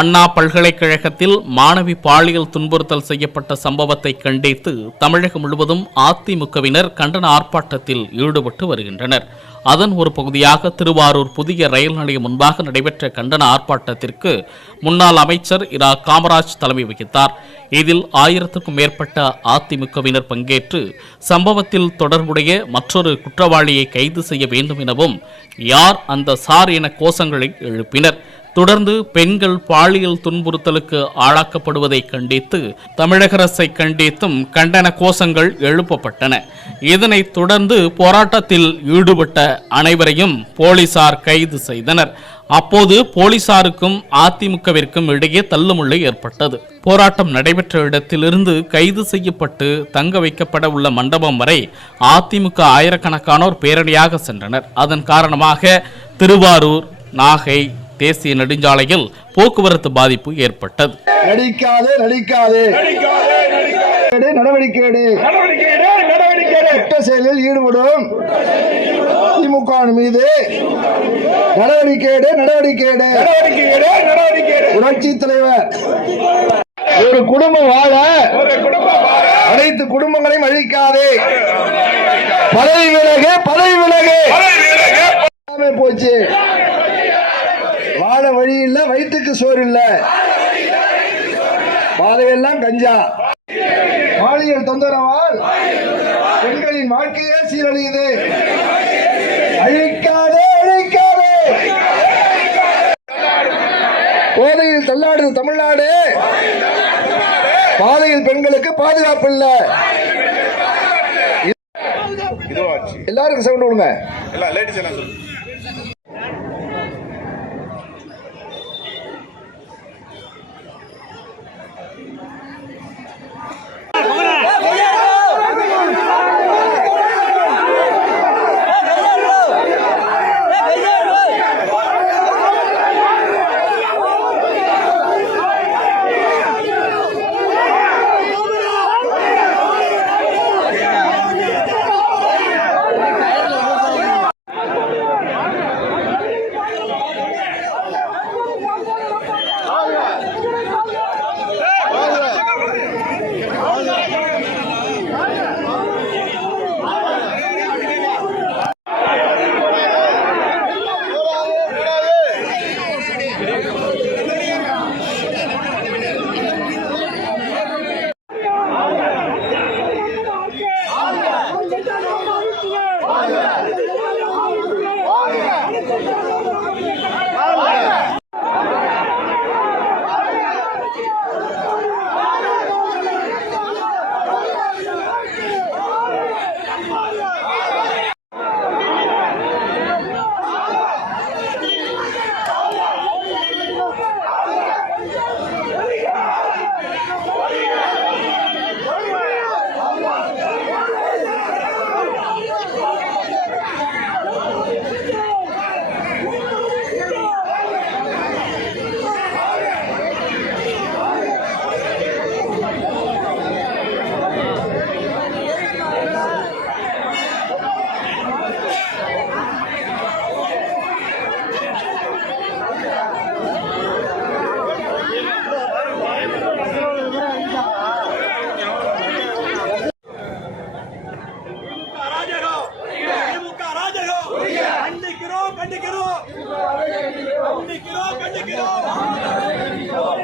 அண்ணா பல்கலைக்கழகத்தில் மாணவி பாலியல் துன்புறுத்தல் செய்யப்பட்ட சம்பவத்தை கண்டித்து தமிழகம் முழுவதும் அதிமுகவினர் கண்டன ஆர்ப்பாட்டத்தில் ஈடுபட்டு வருகின்றனர். அதன் ஒரு பகுதியாக திருவாரூர் புதிய ரயில் நிலையம் முன்பாக நடைபெற்ற கண்டன ஆர்ப்பாட்டத்திற்கு முன்னாள் அமைச்சர் இரா. காமராஜ் தலைமை வகித்தார். இதில் ஆயிரத்துக்கும் மேற்பட்ட அதிமுகவினர் பங்கேற்று சம்பவத்தில் தொடர்புடைய மற்றொரு குற்றவாளியை கைது செய்ய வேண்டும் எனவும் யார் அந்த சார் என கோஷங்களை எழுப்பினர். தொடர்ந்து பெண்கள் பாலியல் துன்புறுத்தலுக்கு ஆளாக்கப்படுவதை கண்டித்து தமிழக அரசை கண்டித்தும் கண்டன கோஷங்கள் எழுப்பப்பட்டன. இதனைத் தொடர்ந்து போராட்டத்தில் ஈடுபட்ட அனைவரையும் போலீசார் கைது செய்தனர். அப்போது போலீசாருக்கும் அதிமுகவிற்கும் இடையே தள்ளுமுள்ளை ஏற்பட்டது. போராட்டம் நடைபெற்ற இடத்திலிருந்து கைது செய்யப்பட்டு தங்க வைக்கப்பட உள்ள மண்டபம் வரை அதிமுக ஆயிரக்கணக்கானோர் பேரணியாக சென்றனர். அதன் காரணமாக திருவாரூர் நாகை தேசிய நெடுஞ்சாலையில் போக்குவரத்து பாதிப்பு ஏற்பட்டது. நடிக்காதே நடிக்காதே. எடு, நடவடிக்கை எடு. குற்ற செயலில் ஈடுபடும் திமுக மீது நடவடிக்கை எடு, நடவடிக்கை புரட்சி தலைவர். ஒரு குடும்பம் வாழ அனைத்து குடும்பங்களையும் அழிக்காதே. பதவி விலகு பதவி விலகு. போச்சு. வாழ இல்ல வயிற்றுக்கு சோறு இல்ல பாதையெல்லாம் கஞ்சா. பாலியல் தொந்தரவால் பெண்களின் வாழ்க்கையே சீரழியுது. அழிக்காதே அழிக்காதே. போதையில் தள்ளாடுது தமிழ்நாடு. பாதையில் பெண்களுக்கு பாதுகாப்பு இல்ல. எல்லாருக்கும் சவுண்ட் விடுங்க. Grêmio. கண்டிக்கிறோம் கண்டிக்கிறோம்.